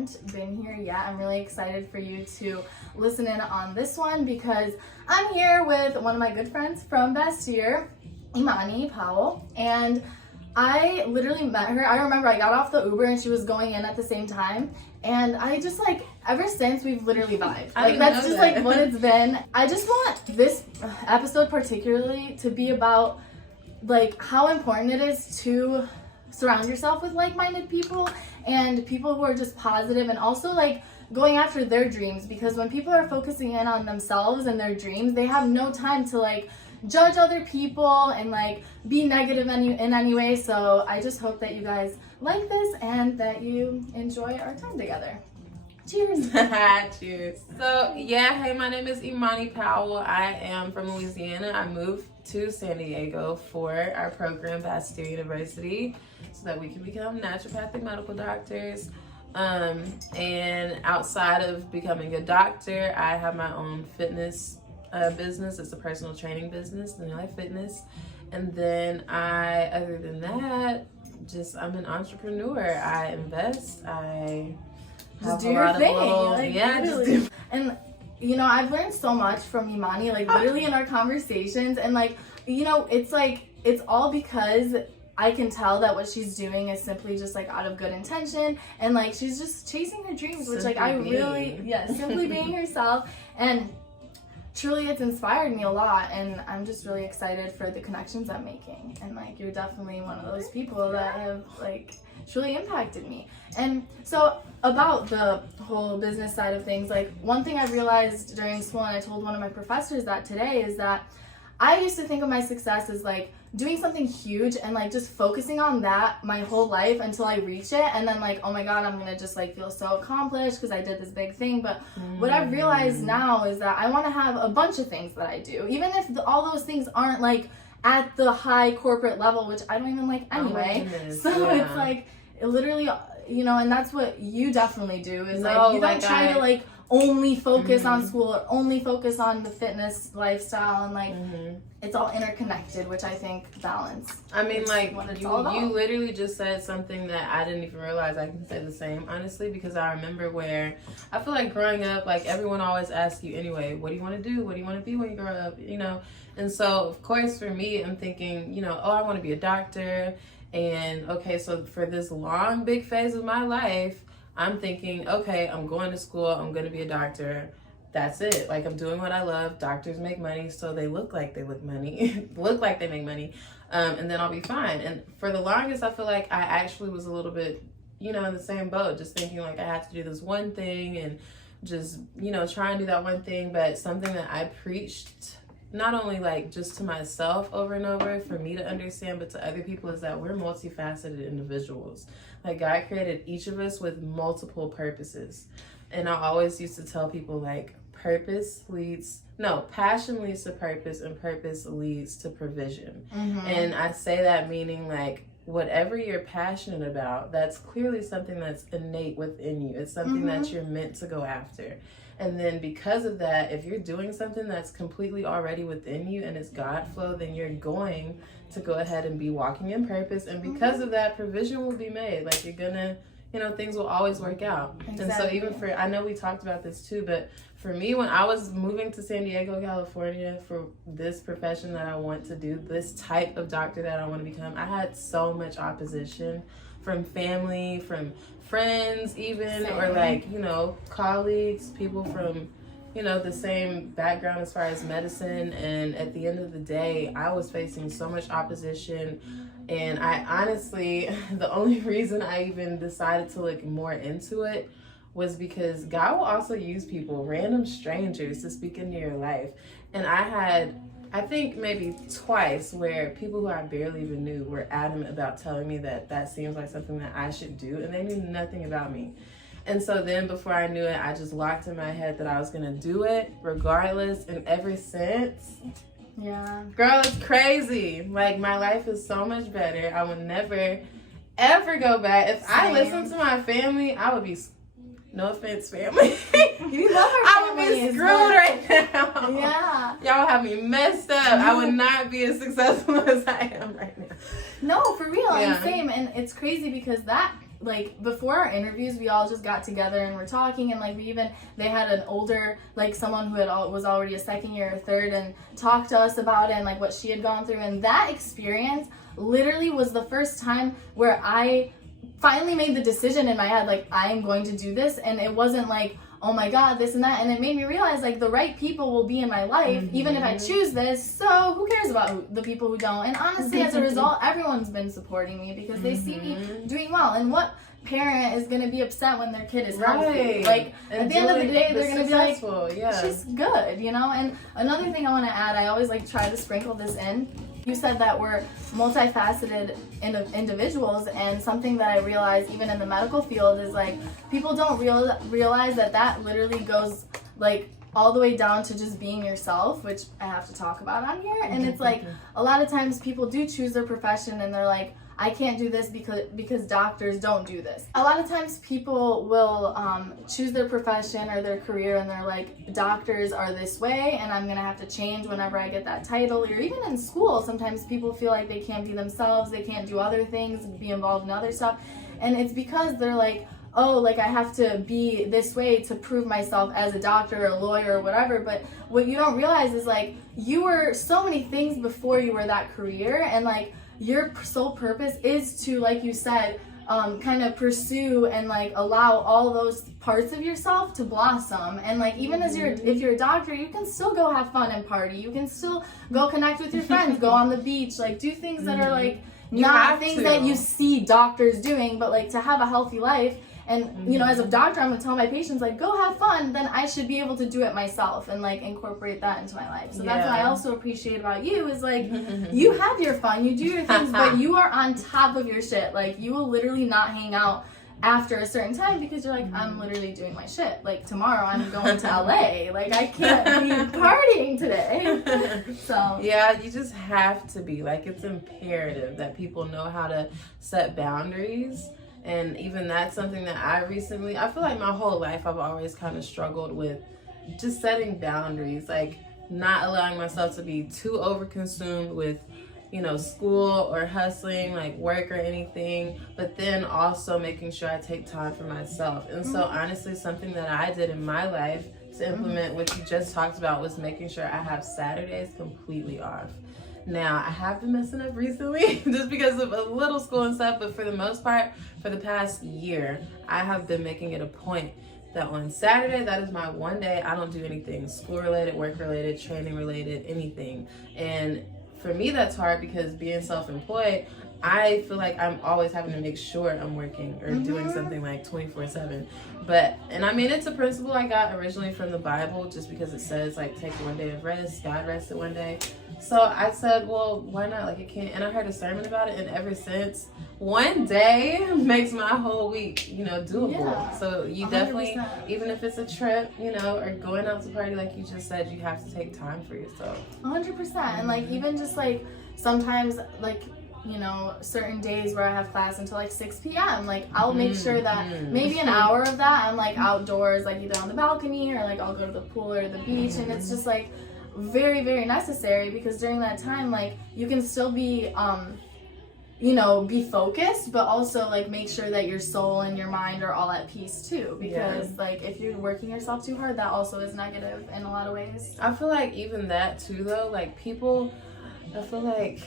haven't been here yet, I'm really excited for you to listen in on this one because I'm here with one of my good friends from last year, Imani Powell, and I literally met her. I remember I got off the Uber and she was going in at the same time, and I just like, ever since we've literally vibed. Like that's just like what it's been. I just want this episode particularly to be about like how important it is to surround yourself with like-minded people and people who are just positive, and also like going after their dreams, because when people are focusing in on themselves and their dreams, they have no time to like judge other people and like be negative in any way. So I just hope that you guys like this and that you enjoy our time together. Cheers. Cheers. So yeah, hey, my name is Imani Powell. I am from Louisiana. I moved to San Diego for our program, Bastyr University, so that we can become naturopathic medical doctors. And outside of becoming a doctor, I have my own fitness business. It's a personal training business, New Life Fitness. And then other than that, I'm an entrepreneur. I invest. I just do your thing. And you know, I've learned so much from Imani, like literally in our conversations, and like, you know, it's all because I can tell that what she's doing is simply just like out of good intention, and like she's just chasing her dreams, which simply being herself, and truly it's inspired me a lot, and I'm just really excited for the connections I'm making, and like you're definitely one of those people that have like truly impacted me. And so about the whole business side of things, like one thing I realized during school, and I told one of my professors that today, is that I used to think of my success as like doing something huge and like just focusing on that my whole life until I reach it, and then like, oh my god, I'm gonna just like feel so accomplished because I did this big thing. But what I've realized now is that I want to have a bunch of things that I do, even if all those things aren't like at the high corporate level, which I don't even like anyway. It's like literally, you know, and that's what you definitely do, is like you don't try to like only focus on school or only focus on the fitness lifestyle, and like it's all interconnected, which I think balance. I mean, like you literally just said something that I didn't even realize I can say the same, honestly, because I remember where I feel like growing up, like everyone always asks you anyway, what do you want to do? What do you want to be when you grow up? You know, and so of course for me, I'm thinking, you know, oh, I want to be a doctor. And okay, so for this long, big phase of my life, I'm thinking, okay, I'm going to school, I'm going to be a doctor. That's it. Like, I'm doing what I love. Doctors make money, so they look like they make money. And then I'll be fine. And for the longest, I feel like I actually was a little bit, you know, in the same boat, just thinking like I had to do this one thing and just, you know, try and do that one thing. But something that I preached, not only like just to myself over and over for me to understand, but to other people, is that we're multifaceted individuals. Like God created each of us with multiple purposes. And I always used to tell people like passion leads to purpose, and purpose leads to provision. And I say that meaning like whatever you're passionate about, that's clearly something that's innate within you. It's something that you're meant to go after. And then because of that, if you're doing something that's completely already within you and it's God flow, then you're going to go ahead and be walking in purpose. And because of that, provision will be made. Like you're gonna, you know, things will always work out. Exactly. And so even I know we talked about this too, but for me, when I was moving to San Diego, California for this profession that I want to do, this type of doctor that I want to become, I had so much opposition from family, from friends even, or like, you know, colleagues, people from, you know, the same background as far as medicine. And at the end of the day, I was facing so much opposition. And I honestly, the only reason I even decided to look more into it was because God will also use people, random strangers, to speak into your life. And I think maybe twice where people who I barely even knew were adamant about telling me that seems like something that I should do, and they knew nothing about me. And so then before I knew it, I just locked in my head that I was gonna do it regardless. And ever since, girl, it's crazy. Like my life is so much better. I would never ever go back. If I listened to my family, I would be, no offense, family. You love her I would be screwed right now. Yeah. Y'all have me messed up. I would not be as successful as I am right now. No, for real. And same. And it's crazy because that like before our interviews, we all just got together and we're talking, and like they had an older, like someone who was already a second year or third, and talked to us about it and like what she had gone through. And that experience literally was the first time where I finally made the decision in my head, like, I am going to do this. And it wasn't like, oh my God, this and that. And it made me realize, like, the right people will be in my life, even if I choose this. So who cares about the people who don't? And honestly, as a result, everyone's been supporting me because they see me doing well. And what parent is going to be upset when their kid is healthy? Like, at the end of the day, they're going to be like, she's good, you know? And another thing I want to add, I always like try to sprinkle this in. You said that we're multifaceted individuals, and something that I realized even in the medical field is like people don't realize that literally goes like all the way down to just being yourself, which I have to talk about on here. And it's like a lot of times people do choose their profession and they're like, I can't do this because doctors don't do this. A lot of times people will choose their profession or their career and they're like, doctors are this way and I'm gonna have to change whenever I get that title. Or even in school, sometimes people feel like they can't be themselves, they can't do other things, be involved in other stuff. And it's because they're like, oh, like I have to be this way to prove myself as a doctor or a lawyer or whatever. But what you don't realize is like you were so many things before you were that career, and like your sole purpose is to, like you said, kind of pursue and like allow all those parts of yourself to blossom. And like even as if you're a doctor, you can still go have fun and party. You can still go connect with your friends, go on the beach, like do things that are like not things that you see doctors doing, but like to have a healthy life. And, you know, as a doctor, I'm going to tell my patients, like, go have fun. Then I should be able to do it myself and, like, incorporate that into my life. So that's what I also appreciate about you is, like, you have your fun. You do your things, but you are on top of your shit. Like, you will literally not hang out after a certain time because you're like, I'm literally doing my shit. Like, tomorrow I'm going to LA. Like, I can't be partying today. So. Yeah, you just have to be. Like, it's imperative that people know how to set boundaries. And even that's something that I feel like my whole life I've always kind of struggled with just setting boundaries, like not allowing myself to be too overconsumed with, you know, school or hustling, like work or anything, but then also making sure I take time for myself. And so honestly, something that I did in my life to implement what you just talked about was making sure I have Saturdays completely off. Now, I have been messing up recently just because of a little school and stuff, but for the most part, for the past year, I have been making it a point that on Saturday, that is my one day I don't do anything school-related, work-related, training-related, anything. And for me, that's hard because being self-employed, I feel like I'm always having to make sure I'm working or doing something like 24/7. And I mean, it's a principle I got originally from the Bible just because it says, like, take one day of rest. God rested one day. So I said, well, why not? Like, it can't. And I heard a sermon about it, and ever since, one day makes my whole week, you know, doable. Yeah, so you 100%. Definitely, even if it's a trip, you know, or going out to party, like you just said, you have to take time for yourself. 100%. And like, even just like sometimes, like, you know, certain days where I have class until like 6 p.m. Like, I'll make sure that maybe an hour of that I'm like outdoors, like either on the balcony or like I'll go to the pool or the beach. And it's just like very, very necessary because during that time, like, you can still be, you know, be focused, but also like make sure that your soul and your mind are all at peace too. Because like if you're working yourself too hard, that also is negative in a lot of ways. I feel like even that too, though, like people, I feel like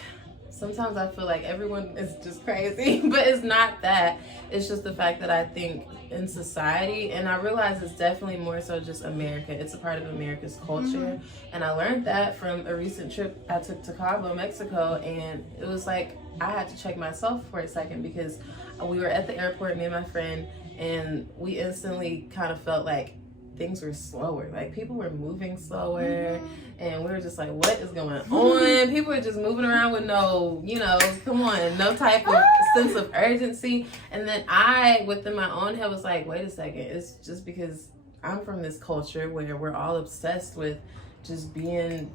sometimes I feel like everyone is just crazy, but it's not that. It's just the fact that I think in society, and I realize it's definitely more so just America. It's a part of America's culture. And I learned that from a recent trip I took to Cabo, Mexico, and it was like I had to check myself for a second because we were at the airport, me and my friend, and we instantly kind of felt like things were slower. Like, people were moving slower, and we were just like, what is going on? People were just moving around with no, you know, come on, no type of sense of urgency. And then I, within my own head, was like, wait a second, it's just because I'm from this culture where we're all obsessed with just being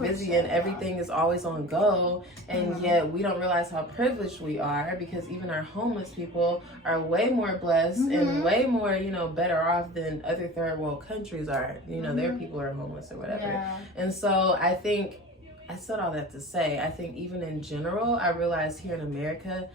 busy, and everything is always on go, and yet we don't realize how privileged we are because even our homeless people are way more blessed and way more, you know, better off than other third world countries are. You know, their people are homeless or whatever. And so I think I said all that to say, I think even in general, I realized here in America,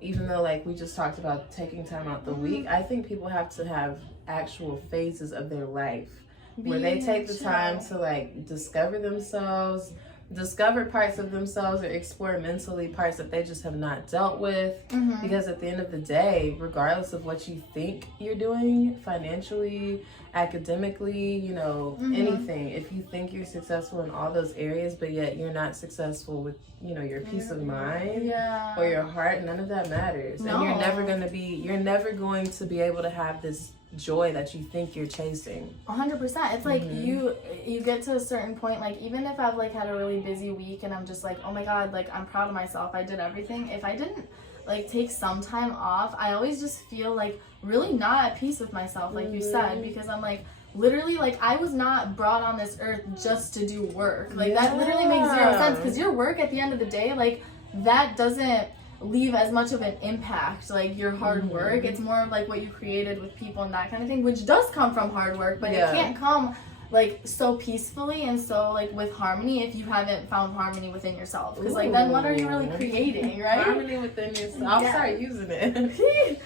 even though like we just talked about taking time out the week, I think people have to have actual phases of their life where they take the time to like discover themselves, discover parts of themselves, or explore mentally parts that they just have not dealt with. Because at the end of the day, regardless of what you think you're doing financially, academically, you know, anything, if you think you're successful in all those areas but yet you're not successful with, you know, your peace of mind or your heart, none of that matters. And you're never going to be able to have this joy that you think you're chasing. 100%. It's like you get to a certain point, like even if I've like had a really busy week and I'm just like, oh my god, like I'm proud of myself, I did everything. If I didn't like take some time off, I always just feel like really not at peace with myself, like you said, because I'm like, literally, like I was not brought on this earth just to do work. Like that literally makes zero sense, because your work at the end of the day, like that doesn't leave as much of an impact like your hard work. It's more of like what you created with people and that kind of thing, which does come from hard work, but it can't come like so peacefully and so like with harmony if you haven't found harmony within yourself, because like then what are you really creating, right? Harmony within yourself. I'll start using it.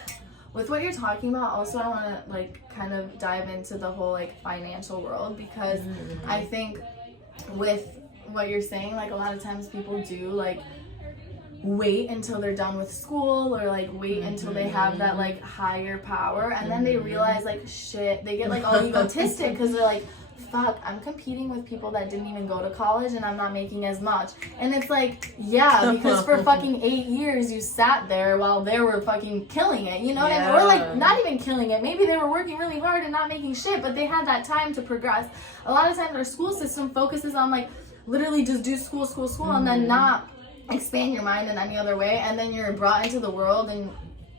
With what you're talking about, also I want to like kind of dive into the whole like financial world, because I think with what you're saying, like a lot of times people do like wait until they're done with school, or like wait until they have that like higher power, and then they realize like shit, they get like all egotistic because they're like, fuck, I'm competing with people that didn't even go to college and I'm not making as much. And it's like, yeah, because for fucking 8 years you sat there while they were fucking killing it, you know what I mean? Or like not even killing it, maybe they were working really hard and not making shit, but they had that time to progress. A lot of times our school system focuses on like literally just do school and then not expand your mind in any other way, and then you're brought into the world and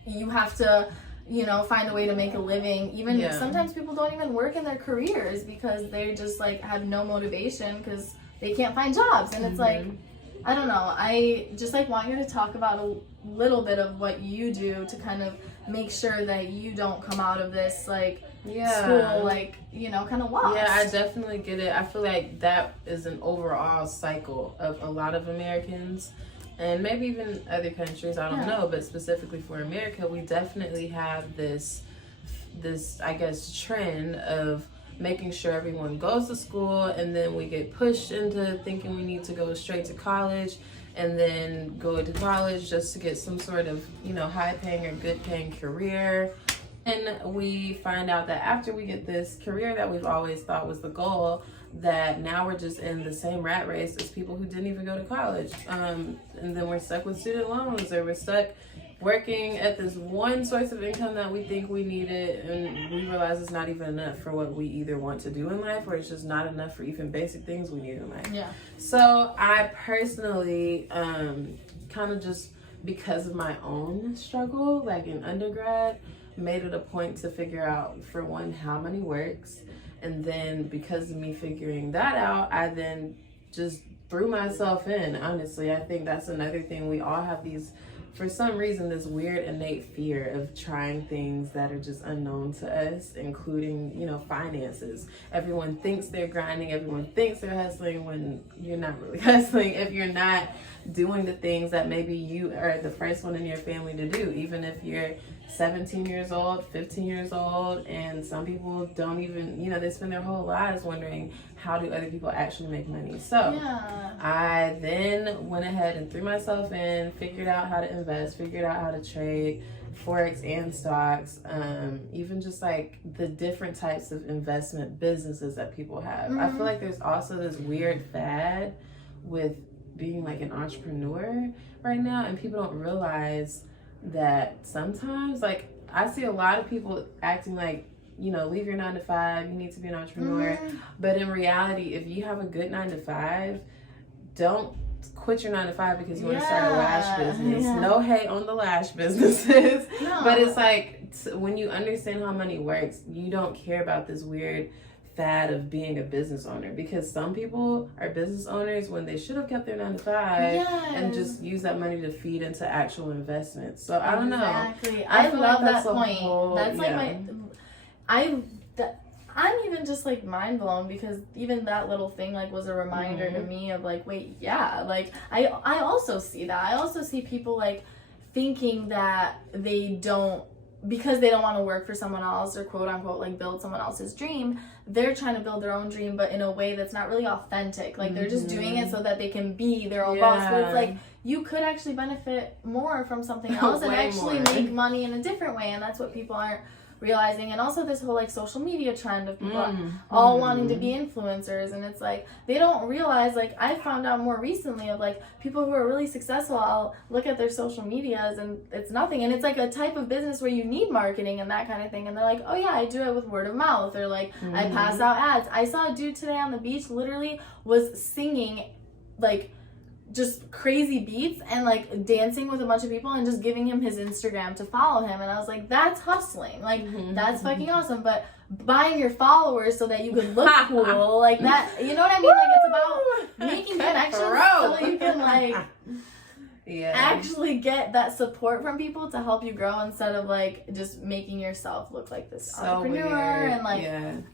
you have to, you know, find a way to make a living. Even sometimes people don't even work in their careers because they just like have no motivation because they can't find jobs. And it's like, I don't know, I just like want you to talk about a little bit of what you do to kind of make sure that you don't come out of this like school like, you know, kind of lost. I definitely get it. I feel like that is an overall cycle of a lot of Americans, and maybe even other countries, I don't know, but specifically for America, we definitely have this I guess trend of making sure everyone goes to school, and then we get pushed into thinking we need to go straight to college, and then go to college just to get some sort of, you know, high paying or good paying career. And we find out that after we get this career that we've always thought was the goal, that now we're just in the same rat race as people who didn't even go to college. And then we're stuck with student loans, or we're stuck working at this one source of income that we think we needed, and we realize it's not even enough for what we either want to do in life, or it's just not enough for even basic things we need in life. So I personally kind of just, because of my own struggle, like in undergrad, made it a point to figure out, for one, how money works. And then because of me figuring that out, I then just threw myself in. Honestly, I think that's another thing. We all have these, for some reason, this weird innate fear of trying things that are just unknown to us, including, you know, finances. Everyone thinks they're grinding, everyone thinks they're hustling, when you're not really hustling if you're not doing the things that maybe you are the first one in your family to do, even if you're 17 years old, 15 years old, and some people don't even, you know, they spend their whole lives wondering, how do other people actually make money? So I then went ahead and threw myself in, figured out how to invest, figured out how to trade Forex and stocks, even just like the different types of investment businesses that people have. I feel like there's also this weird fad with being like an entrepreneur right now, and people don't realize that sometimes, like, I see a lot of people acting like, you know, leave your 9 to 5, you need to be an entrepreneur. But in reality, if you have a good 9 to 5, don't quit your 9 to 5 because you want to start a lash business. No hate on the lash businesses. But it's like, when you understand how money works, you don't care about this weird fad of being a business owner, because some people are business owners when they should have kept their 9 to 5 and just use that money to feed into actual investments. So I don't know. I love that point. That's like I'm even just like mind blown, because even that little thing like was a reminder to me of like, wait, like I also see that. I also see people like thinking that because they don't want to work for someone else or quote unquote like build someone else's dream, they're trying to build their own dream, but in a way that's not really authentic. Like they're just doing it so that they can be their own boss. But it's like, you could actually benefit more from something else and actually make money in a different way. And that's what people aren't realizing. And also this whole like social media trend of people all wanting to be influencers, and it's like they don't realize, like I found out more recently of like people who are really successful, I'll look at their social medias and it's nothing, and it's like a type of business where you need marketing and that kind of thing, and they're like, oh yeah, I do it with word of mouth, or like I pass out ads. I saw a dude today on the beach literally was singing like just crazy beats and like dancing with a bunch of people and just giving him his Instagram to follow him, and I was like, that's hustling, like that's fucking awesome. But buying your followers so that you can look cool, like that, you know what I mean? Like it's about making connections so you can like actually get that support from people to help you grow, instead of like just making yourself look like this entrepreneur and like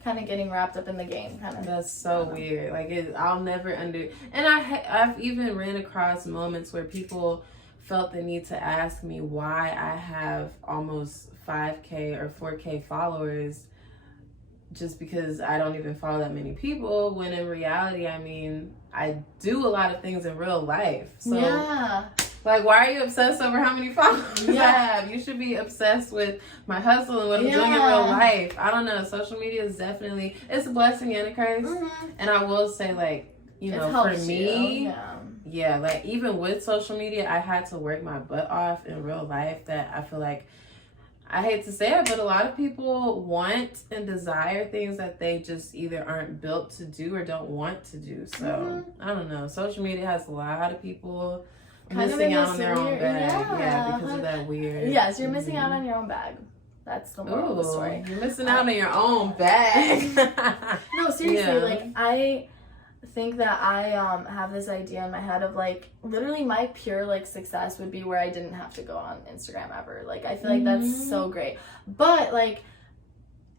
kind of getting wrapped up in the game kind of. That's so weird. Like I'll never and I've even ran across moments where people felt the need to ask me why I have almost 5K or 4K followers just because I don't even follow that many people, when in reality, I mean, I do a lot of things in real life. So like, why are you obsessed over how many followers I have? You should be obsessed with my hustle and what I'm doing in real life. I don't know. Social media is definitely, it's a blessing and a curse. And I will say, like, you know, for me, like even with social media, I had to work my butt off in real life that I feel like, I hate to say it, but a lot of people want and desire things that they just either aren't built to do or don't want to do. So, I don't know. Social media has a lot of people missing out on their own bag. Because of that weird. Yes, you're missing out on your own bag. That's the moral of the story. You're missing out on your own bag. No, seriously, like I think that I have this idea in my head of like literally my pure like success would be where I didn't have to go on Instagram ever. Like I feel like that's so great. But like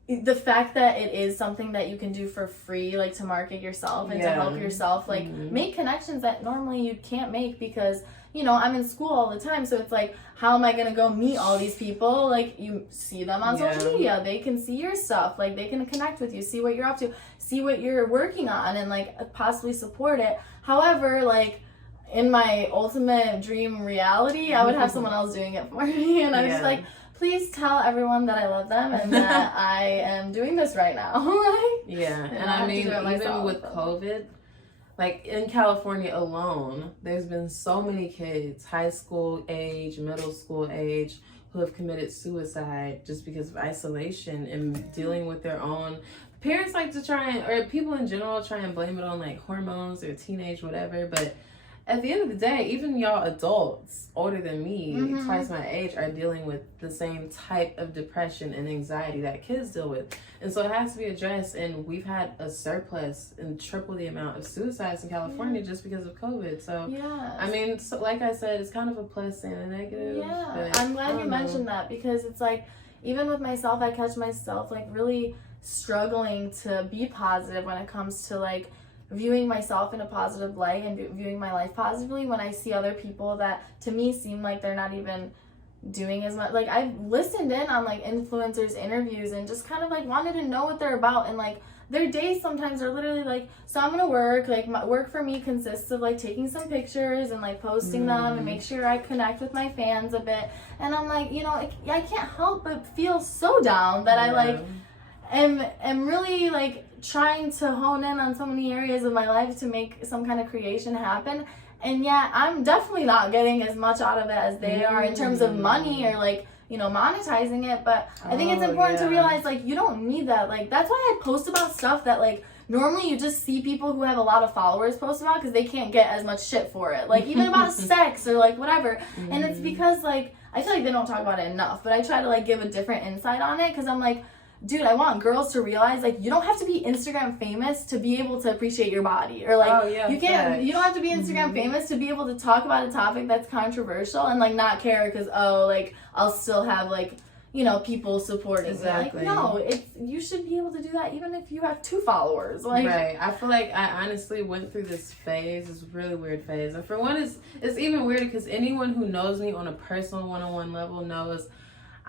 the fact that it is something that you can do for free, like to market yourself and to help yourself like make connections that normally you can't make, because you know, I'm in school all the time, so it's like, how am I gonna go meet all these people? Like, you see them on social media, they can see your stuff, like they can connect with you, see what you're up to, see what you're working on, and like possibly support it. However, like in my ultimate dream reality, I would have someone else doing it for me, and I'm just like, please tell everyone that I love them and that I am doing this right now. And I mean, even with COVID, like in California alone, there's been so many kids, high school age, middle school age, who have committed suicide just because of isolation and dealing with their own. Parents like to try or people in general try and blame it on like hormones or teenage whatever, but at the end of the day, even y'all adults older than me, twice my age, are dealing with the same type of depression and anxiety that kids deal with. And so it has to be addressed. And we've had a surplus and triple the amount of suicides in California just because of COVID. So, I mean, so, like I said, it's kind of a plus and a negative. But I'm glad you mentioned that, because it's like, even with myself, I catch myself like really struggling to be positive when it comes to like viewing myself in a positive light and viewing my life positively, when I see other people that to me seem like they're not even doing as much. Like I've listened in on like influencers interviews and just kind of like wanted to know what they're about, and like their days sometimes are literally like, so I'm gonna work, like my work for me consists of like taking some pictures and like posting them and make sure I connect with my fans a bit, and I'm like, you know, I can't help but feel so down that I like am really like trying to hone in on so many areas of my life to make some kind of creation happen, and yet I'm definitely not getting as much out of it as they are in terms of money or like, you know, monetizing it. But I think it's important to realize like you don't need that. Like that's why I post about stuff that like normally you just see people who have a lot of followers post about, because they can't get as much shit for it, like even about sex or like whatever. And it's because like I feel like they don't talk about it enough, but I try to like give a different insight on it, because I'm like, dude, I want girls to realize like you don't have to be Instagram famous to be able to appreciate your body, or like you don't have to be Instagram famous to be able to talk about a topic that's controversial and like not care, because like I'll still have like, you know, people supporting. Exactly. Like, no, you should be able to do that even if you have 2 followers. Like, right. I feel like I honestly went through this phase, this really weird phase. And for one, it's even weirder because anyone who knows me on a personal one-on-one level knows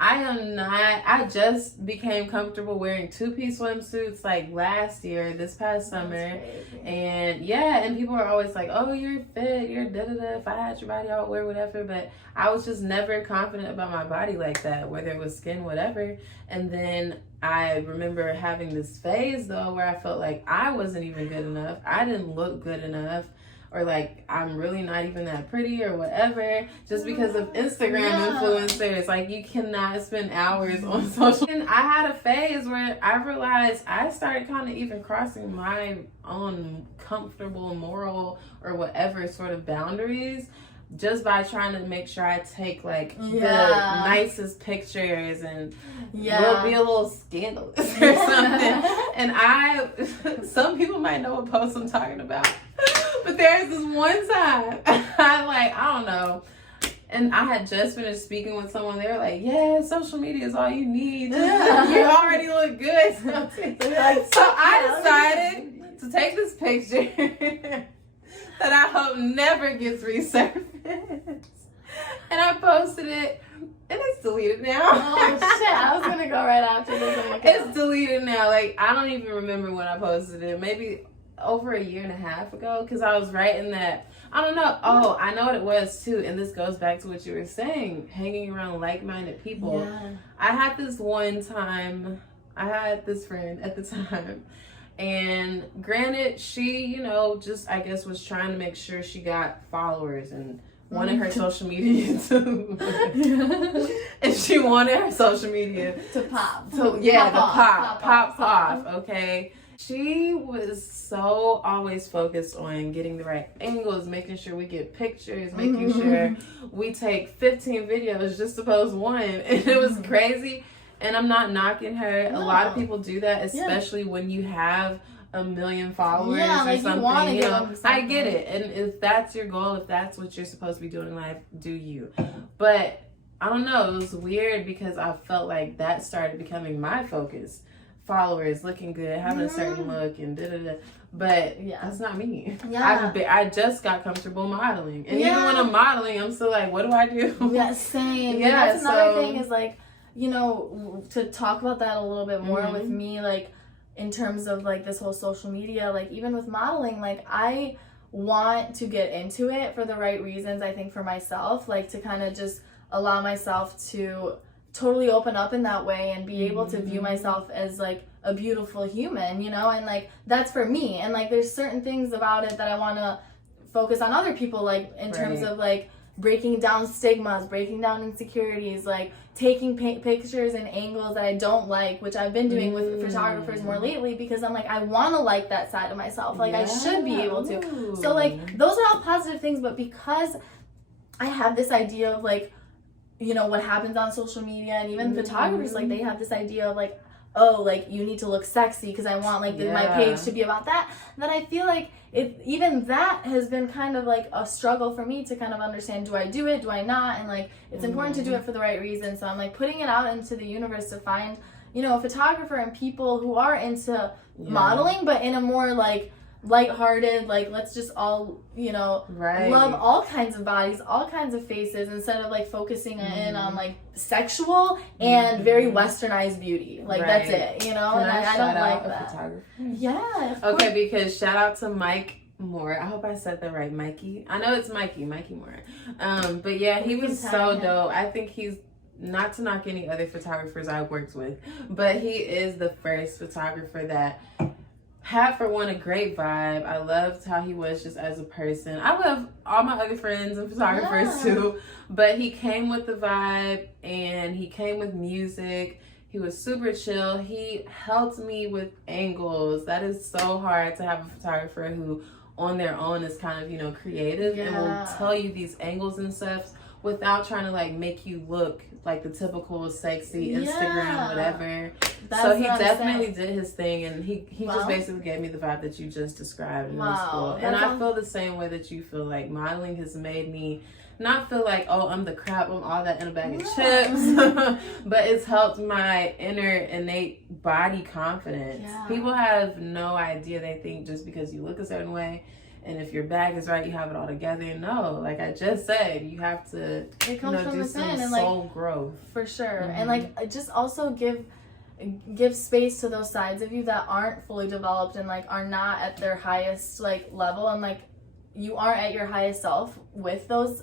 I just became comfortable wearing 2-piece swimsuits like last year, this past summer. And yeah, and people are always like, oh, you're fit, you're da-da-da, if I had your body, I would wear whatever. But I was just never confident about my body like that, whether it was skin, whatever. And then I remember having this phase though where I felt like I wasn't even good enough. I didn't look good enough. Or like I'm really not even that pretty or whatever, just because of Instagram influencers. Like you cannot spend hours on social. And I had a phase where I realized I started kind of even crossing my own comfortable moral or whatever sort of boundaries just by trying to make sure I take like the nicest pictures and will be a little scandalous or something. And some people might know what post I'm talking about. But there's this one time, I don't know, and I had just finished speaking with someone. They were like, yeah, social media is all you need. You already look good. So I decided to take this picture that I hope never gets resurfaced. And I posted it, and it's deleted now. Oh, shit. I was going to go right after this. It's deleted now. Like, I don't even remember when I posted it. Maybe over a year and a half ago, because I was writing that, I don't know. Oh, I know what it was too, and this goes back to what you were saying, hanging around like-minded people. Yeah. I had this one time, I had this friend at the time, and granted, she, you know, just I guess was trying to make sure she got followers and wanted her social media to and she wanted her social media to pop. Pop off, okay? She was so always focused on getting the right angles, making sure we get pictures, making sure we take 15 videos just to post one. And it was crazy. And I'm not knocking her. No. A lot of people do that, especially when you have 1 million followers or something. You know, I get it. And if that's your goal, if that's what you're supposed to be doing in life, do you. But I don't know. It was weird because I felt like that started becoming my focus. Followers, looking good, having a certain look, and da-da-da. But that's not me. I just got comfortable modeling. And even when I'm modeling, I'm still like, what do I do? Yeah, same. Yeah, that's another thing is like, you know, to talk about that a little bit more with me, like in terms of like this whole social media, like even with modeling, like I want to get into it for the right reasons, I think for myself, like to kind of just allow myself to totally open up in that way and be able to view myself as like a beautiful human, you know, and like that's for me. And like there's certain things about it that I want to focus on other people, like in terms of like breaking down stigmas, breaking down insecurities, like taking pictures and angles that I don't like, which I've been doing with photographers more lately, because I'm like, I want to like that side of myself, like I should be able to. So like those are all positive things, but because I have this idea of like, you know, what happens on social media, and even photographers, like they have this idea of like, oh, like you need to look sexy because I want like my page to be about that. That I feel like even that has been kind of like a struggle for me to kind of understand, do I do it, do I not? And like it's important to do it for the right reason. So I'm like putting it out into the universe to find, you know, a photographer and people who are into modeling, but in a more like lighthearted, like let's just all, you know, love all kinds of bodies, all kinds of faces, instead of like focusing in on like sexual and very westernized beauty. Like that's it, you know. And I don't like that. Yeah. Okay, because shout out to Mike Moore. I hope I said that right, Mikey. I know it's Mikey Moore. But yeah, he was so dope. I think he's, not to knock any other photographers I've worked with, but he is the first photographer that had, for one, a great vibe. I loved how he was just as a person. I love all my other friends and photographers too, but he came with the vibe and he came with music. He was super chill. He helped me with angles. That is so hard to have a photographer who on their own is kind of, you know, creative and will tell you these angles and stuff without trying to like make you look like the typical sexy Instagram whatever. So he definitely did his thing, and he just basically gave me the vibe that you just described in middle school. And I feel the same way that you feel. Like modeling has made me not feel like, oh, I'm the crap, I'm all that in a bag of chips, but it's helped my inner innate body confidence. People have no idea. They think just because you look a certain way and if your bag is right, you have it all together. No, like I just said, you have to it comes from do within, some and soul growth. For sure. And like just also give space to those sides of you that aren't fully developed and like are not at their highest like level, and like you aren't at your highest self with those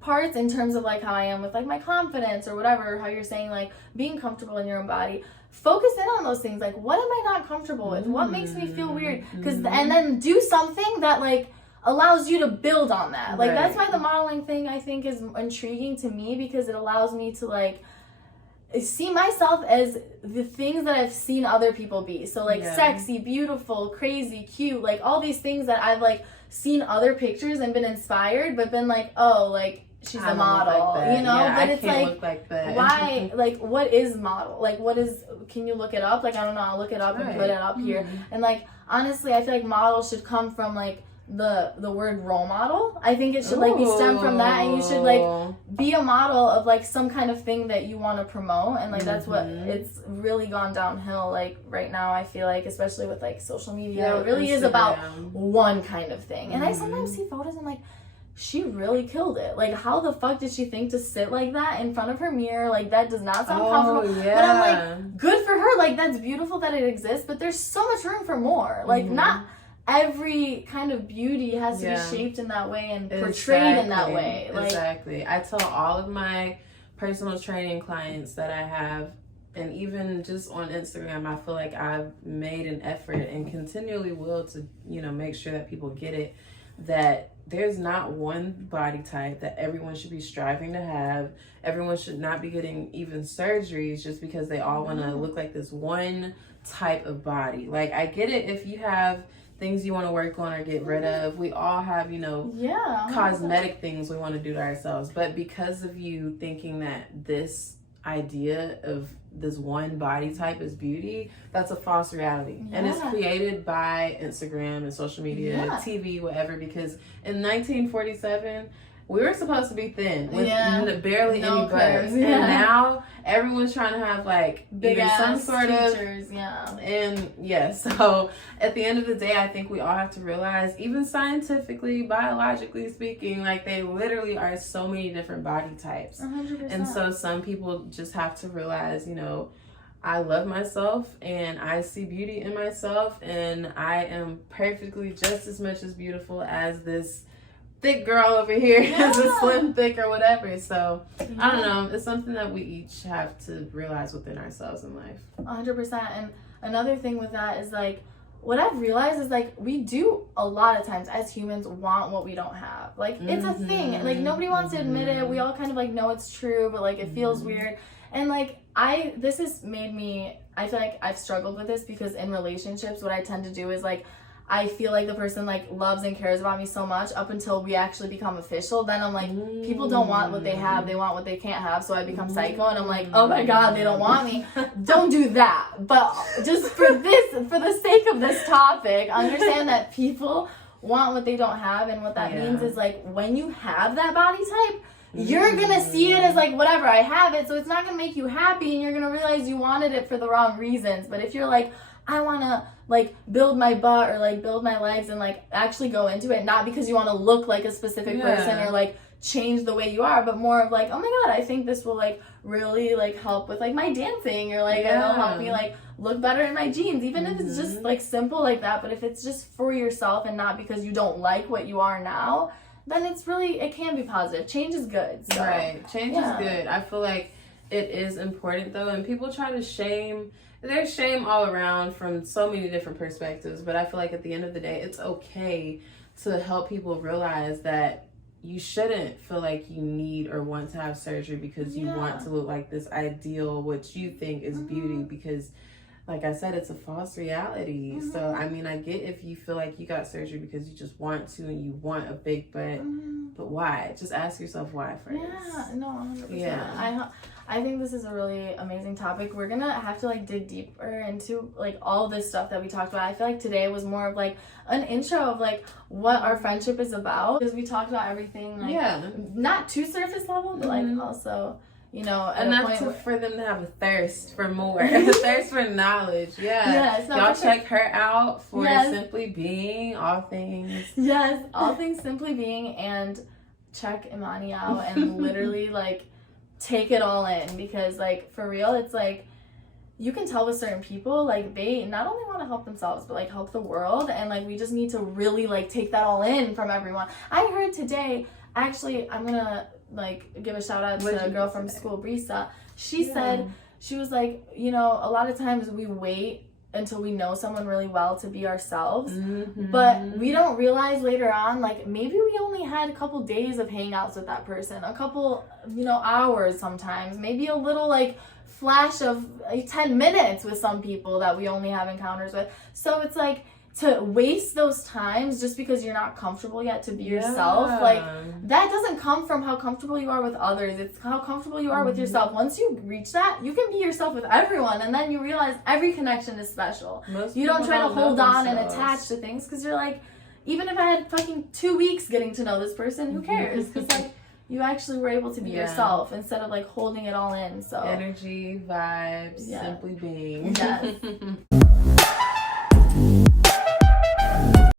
parts in terms of like how I am with like my confidence or whatever, how you're saying like being comfortable in your own body. Focus in on those things, like what am I not comfortable with, what makes me feel weird, and then do something that like allows you to build on that. Like that's why the modeling thing I think is intriguing to me, because it allows me to like see myself as the things that I've seen other people be. So like sexy, beautiful, crazy, cute, like all these things that I've like seen other pictures and been inspired, but been like, oh, like she's a model, like, you know? Yeah, but it's like that. Why? Like, what is model? Like, what is? Can you look it up? Like, I don't know. I'll look it up and put it up here. And like, honestly, I feel like model should come from like the word role model. I think it should like be stemmed from that, and you should like be a model of like some kind of thing that you want to promote, and like that's what it's really gone downhill like right now. I feel like, especially with like social media, it really is about one kind of thing. And I sometimes see photos and like, she really killed it. Like, how the fuck did she think to sit like that in front of her mirror? Like, that does not sound comfortable. But I'm like, good for her. Like, that's beautiful that it exists, but there's so much room for more. Like, not every kind of beauty has to be shaped in that way and portrayed in that way. Like, exactly. I tell all of my personal training clients that I have, and even just on Instagram, I feel like I've made an effort and continually will to, you know, make sure that people get it, that there's not one body type that everyone should be striving to have. Everyone should not be getting even surgeries just because they all want to look like this one type of body. Like, I get it if you have things you want to work on or get rid of. We all have, you know, cosmetic things we want to do to ourselves. But because of you thinking that this idea of this one body type is beauty, that's a false reality. And it's created by Instagram and social media, TV, whatever, because in 1947 we were supposed to be thin with barely any butt, and now everyone's trying to have like big some sort features, and so at the end of the day, I think we all have to realize, even scientifically, biologically speaking, like they literally are so many different body types. 100%. And so some people just have to realize, you know, I love myself and I see beauty in myself, and I am perfectly just as much as beautiful as this thick girl over here, as a slim, thick, or whatever. So I don't know, it's something that we each have to realize within ourselves in life. 100%. And another thing with that is like, what I've realized is like, we do a lot of times as humans want what we don't have. Like, it's a thing. Like, nobody wants to admit it. We all kind of like know it's true, but like it feels weird. And like, this has made me, I feel like I've struggled with this, because in relationships, what I tend to do is like, I feel like the person like loves and cares about me so much up until we actually become official. Then I'm like, people don't want what they have, they want what they can't have. So I become psycho, and I'm like, oh my god, they don't want me. Don't do that. But just for the sake of this topic, understand that people want what they don't have, and what that means is like, when you have that body type, you're gonna see it as like, whatever, I have it, so it's not gonna make you happy, and you're gonna realize you wanted it for the wrong reasons. But if you're like, I wanna like build my butt or like build my legs, and like actually go into it, not because you want to look like a specific person or like change the way you are, but more of like, oh my god, I think this will like really like help with like my dancing, or like it'll help me like look better in my jeans, even if it's just like simple like that. But if it's just for yourself and not because you don't like what you are now, then it can be positive. Change is good. So, change is good. I feel like it is important though, and people try to shame. There's shame all around from so many different perspectives, but I feel like at the end of the day, it's okay to help people realize that you shouldn't feel like you need or want to have surgery because you want to look like this ideal, what you think is beauty, because like I said, it's a false reality. So, I mean, I get if you feel like you got surgery because you just want to and you want a big butt, But why? Just ask yourself why first. Yeah, no, 100%. Yeah. I think this is a really amazing topic. We're gonna have to like dig deeper into like all this stuff that we talked about. I feel like today was more of like an intro of like what our friendship is about, because we talked about everything like not too surface level, but like also, you know, enough for them to have a thirst for more, a thirst for knowledge. Y'all check her out for Simply Being, all things. Yes, all things Simply Being, and check Imani out and literally like take it all in, because like for real, it's like you can tell with certain people like they not only want to help themselves but like help the world, and like we just need to really like take that all in from everyone. I heard today, actually, I'm gonna like give a shout out to a girl from school, Brisa. She said, she was like, you know, a lot of times we wait until we know someone really well to be ourselves, but we don't realize later on, like maybe we only had a couple days of hangouts with that person, a couple, you know, hours sometimes, maybe a little like flash of 10 minutes with some people that we only have encounters with. So it's like, to waste those times just because you're not comfortable yet to be yourself, like that doesn't come from how comfortable you are with others. It's how comfortable you are with yourself. Once you reach that, you can be yourself with everyone, and then you realize every connection is special. You don't try to hold on and attach to things, because you're like, even if I had fucking 2 weeks getting to know this person, who cares? Because like you actually were able to be yourself instead of like holding it all in. So energy, vibes, Simply Being. Yes.